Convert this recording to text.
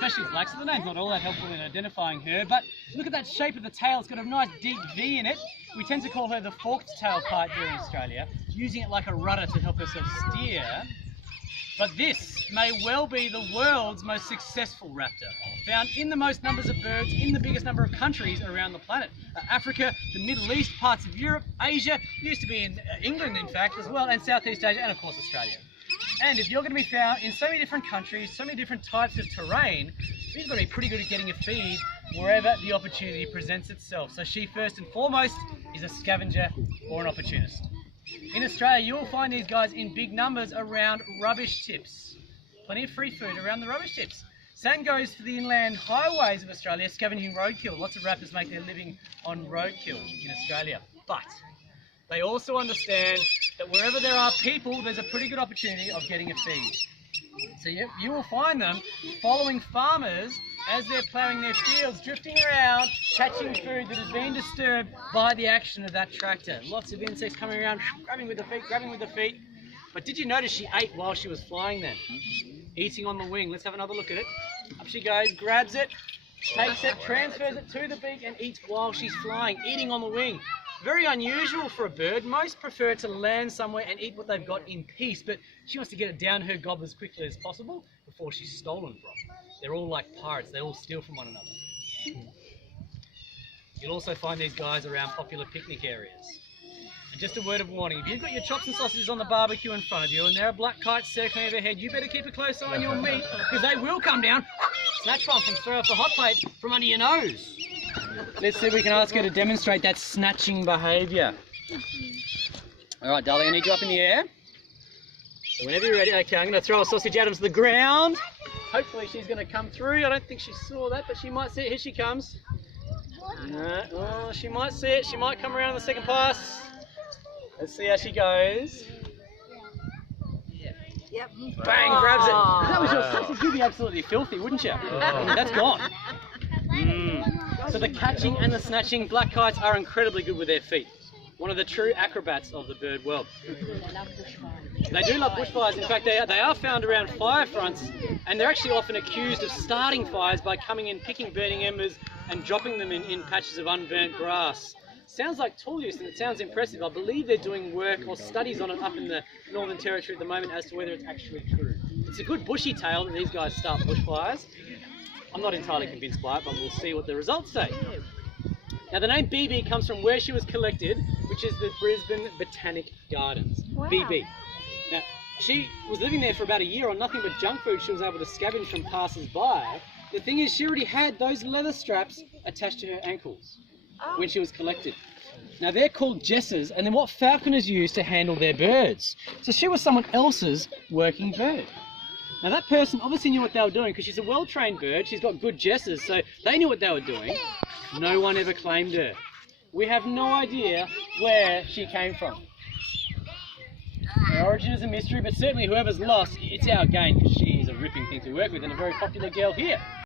especially black, so the name's not all that helpful in identifying her, but look at that shape of the tail. It's got a nice deep V in it. We tend to call her the forked tail part here in Australia, using it like a rudder to help herself steer. But this may well be the world's most successful raptor, found in the most numbers of birds in the biggest number of countries around the planet. Africa, the Middle East, parts of Europe, Asia, used to be in England in fact as well, and Southeast Asia, and of course Australia. And if you're going to be found in so many different countries, so many different types of terrain, you've got to be pretty good at getting a feed wherever the opportunity presents itself. So she first and foremost is a scavenger or an opportunist. In Australia, you'll find these guys in big numbers around rubbish tips. Plenty of free food around the rubbish tips. Same goes for the inland highways of Australia, scavenging roadkill. Lots of raptors make their living on roadkill in Australia. But they also understand that wherever there are people, there's a pretty good opportunity of getting a feed. So you will find them following farmers as they're ploughing their fields, drifting around, catching food that has been disturbed by the action of that tractor. Lots of insects coming around, grabbing with the feet, grabbing with the feet. But did you notice she ate while she was flying then? Eating on the wing. Let's have another look at it. Up she goes, grabs it, takes it, transfers it to the beak and eats while she's flying, eating on the wing. Very unusual for a bird. Most prefer to land somewhere and eat what they've got in peace, but she wants to get it down her gob as quickly as possible before she's stolen from. They're all like pirates, they all steal from one another. You'll also find these guys around popular picnic areas. And just a word of warning, if you've got your chops and sausages on the barbecue in front of you and there are black kites circling overhead, you better keep a close eye on your meat because they will come down, snatch one from straight off the hot plate from under your nose. Let's see if we can ask her to demonstrate that snatching behaviour. Alright, darling, I need you up in the air. So whenever you're ready, okay, I'm going to throw a sausage out onto the ground. Hopefully she's going to come through. I don't think she saw that, but she might see it. Here she comes. No, oh, she might see it. She might come around on the second pass. Let's see how she goes. Yep. Bang, grabs it. That was your sausage. You'd be absolutely filthy, wouldn't you? That's gone. So the catching and the snatching, black kites are incredibly good with their feet. One of the true acrobats of the bird world. They do love bushfires. In fact, they are found around fire fronts, and they're actually often accused of starting fires by coming in, picking burning embers and dropping them in patches of unburnt grass. Sounds like tool use and it sounds impressive. I believe they're doing work or studies on it up in the Northern Territory at the moment as to whether it's actually true. It's a good bushy tale that these guys start bushfires. I'm not entirely convinced by it, but we'll see what the results say. Now the name BB comes from where she was collected, which is the Brisbane Botanic Gardens. Wow. BB. Now, she was living there for about a year on nothing but junk food she was able to scavenge from passers-by. The thing is, she already had those leather straps attached to her ankles when she was collected. Now they're called jessers, and then what falconers use to handle their birds. So she was someone else's working bird. Now that person obviously knew what they were doing because she's a well-trained bird, she's got good jessers, so they knew what they were doing. No one ever claimed her. We have no idea where she came from. Her origin is a mystery, but certainly whoever's lost, it's our gain because she's a ripping thing to work with and a very popular girl here.